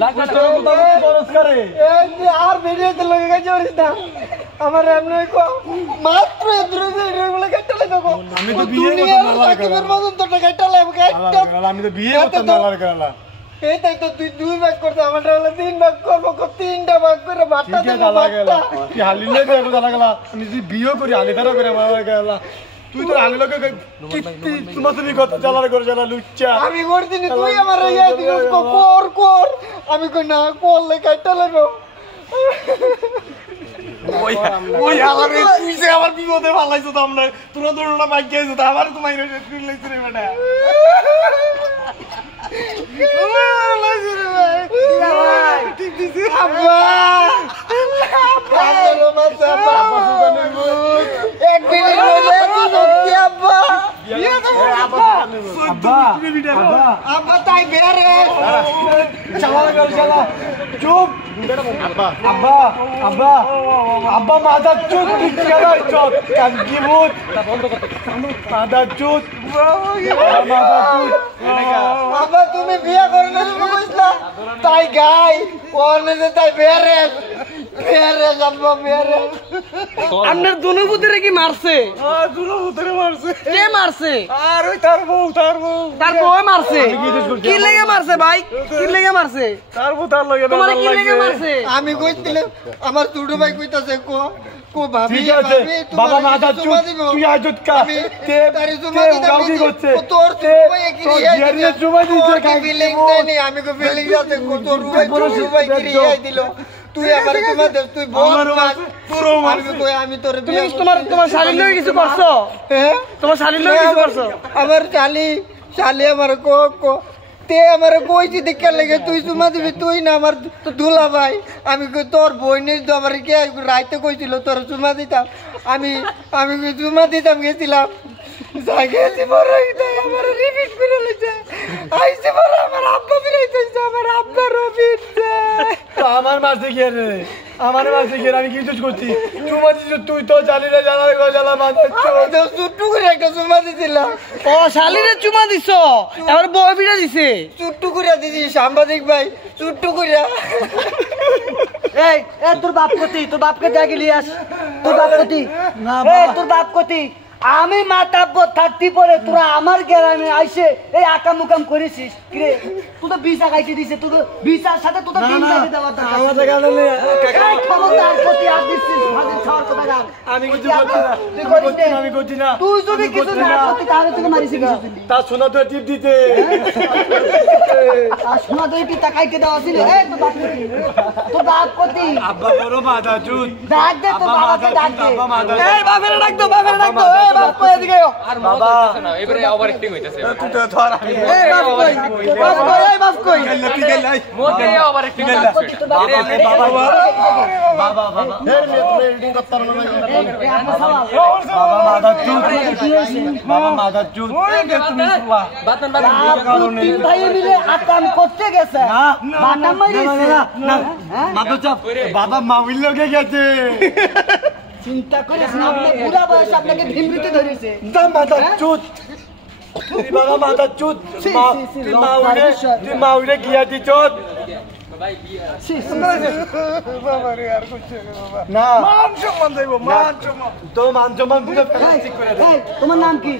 লাগবে তো খরচ করে আর ভিডিওতে লগে গেছে ওরিটা আমার এমনি কো মাত্র এগুলো কেটে দেবো আমি তো বিয়ে করতে না লাগে তোর মতন তো কেটে লাগবে আমি তো বিয়ে করতে না লাগে এই তাই তো তুই দুই ভাগ করতে আমারটা হলো তিন ভাগ করবো তিনটা ভাগ করে ভাতটা দেবো ভাতটা তুই হালিলে দেখো জানা গেল আমি যদি বিয়ে করি হালি খারাপ করে মারা গেল তুই তো হালি লোকে তোমার তুমি কত জ্বালার করে জ্বালা লুচ্চা আমি করছি না তুই আমার ইয়া দিস কর কর আমি কই না করলে কেটে লাগো ওই আলারে তুই যে আমার বিপদে ফালাইছো তো আমরা তোরা দৌড়না বাইক গেছো তো আমার তো মাইরে ফিল লাইছে রে বেটা আব্বা তাই বেরে চুপ আব্বা আব্বা আব্বা আব্বা মাদার চুপ ঠিক গেল চুপ কানকি ভূত মাদার চুপ মাদার চুপ আব্বা তুমি বিয়ে করে না তুমি বুঝলা তাই গাই ওনে যে তাই বেরে বেরে আব্বা বেরে আপনার দুনো পুত্রে কি মারছে দুনো ভূতরে মারছে কে মারছে আর ওই তার বউ তার বউ মারছে কি লেগে মারছে ভাই কি লেগে মারছে তার বউ তার লগে তোমার কি লেগে মারছে আমি কইছিলাম আমার ছোট ভাই কইতাছে কো ভাবি ঠিক আছে বাবা মাদা চুপ তুই আজত কা তে তারে তে গাউকি করছে তোর তে ছোট ভাই কি জিয়ারিয়ে চুমা দিছে কাই ফিলিং দেনি আমি কো ফিলিং আছে তোর ছোট ভাই কি রিয়াই দিল তুই আমার তোমার তুই বল পুরো আমি কই আমি তোর তুমি তোমার শালীর লগে কিছু করছো হ্যাঁ তোমার শালীর লগে কিছু করছো আমার শালি আমার কো তে আমার কইছি দেখে লাগে তুই চুমা দিবি তুই না আমার দুলা ভাই আমি কই তোর বইনের তো আমার কে রাইতে কইছিল তোর চুমা দিতাম আমি চুমা দিতাম গেছিলাম জায়গাতে বড়ই দেয় আমার রিপিট করে লইছে আইছে বড় আমার আব্বা ফিরাইছে আমার আব্বা রবিছে তো আমার মারতে কি রে আমার মারতে কি আমি কিছু করছি চুমা দিছ তুই তো জালিরে জানার গো জালা মাথা আমি তো চুট্টু করে একটা চুমা দিছিলাম ও শালীরে চুমা দিছো এবার বউ বিড়া দিছে চুট্টু করে দিছি সাংবাদিক ভাই চুট্টু করে এই তোর বাপকে জাগি লিয়াস তোর বাপ কতি না তোর বাপ কতি আমি মাতাব্ব থাকতি পরে তোরা আমার গ্রামে আইসে এই আকাম মুকাম করেছিস কিরে তুই তো বিসা খাইতে দিছে তুই তো বিসার সাথে তুই তো ডিম খাইতে দেওয়ার দরকার আমার জায়গা নেই এই খবরদার কতি আর দিছিস ভাজি খাওয়ার কথা গাল আমি কিছু করছি না তুই করিস না আমি করছি না তুই যদি কিছু না করতি তাহলে তোকে মারিস কিছু তা শোনা তো টিপ দিতে আর শোনা তুই কি তাকাইতে দেওয়া ছিল এই তোর বাপ কতি আব্বা বড় মাথা চুদ ডাক দে তোর বাবাকে ডাক দে আব্বা মাথা এই বাপের ডাক দে এই বাপ কই এদিকে আর বাবা না এবারে ওভার অ্যাক্টিং হইতাছে তুই তো ধর আমি এই বাপ কই এই বাপ কই তুই গেল মোতে ওভার অ্যাক্টিং হইতাছে বাবা বাবা বাবা এর মে তুমি এডিটিং করতে পারো না বাবা মাথা চুদ বাবা মাথা চুদ তুমি শুয়া বাতন তিন ভাই মিলে আকাম করতে গেছে না বাটাম মারিছে না মাথা চাপ বাবা মাউল লগে গেছে চিন্তা করিস না আপনি পুরা বয়স আপনাকে ভিমরিতে ধরেছে দা মাথা চুদ তুই বাবা মাথা চুদ তুই মাউলে গিয়া দি চুদ না মান সম্মান দেব মান সম্মান তো মান সম্মান বুঝে ফেলা ঠিক করে তোমার নাম কি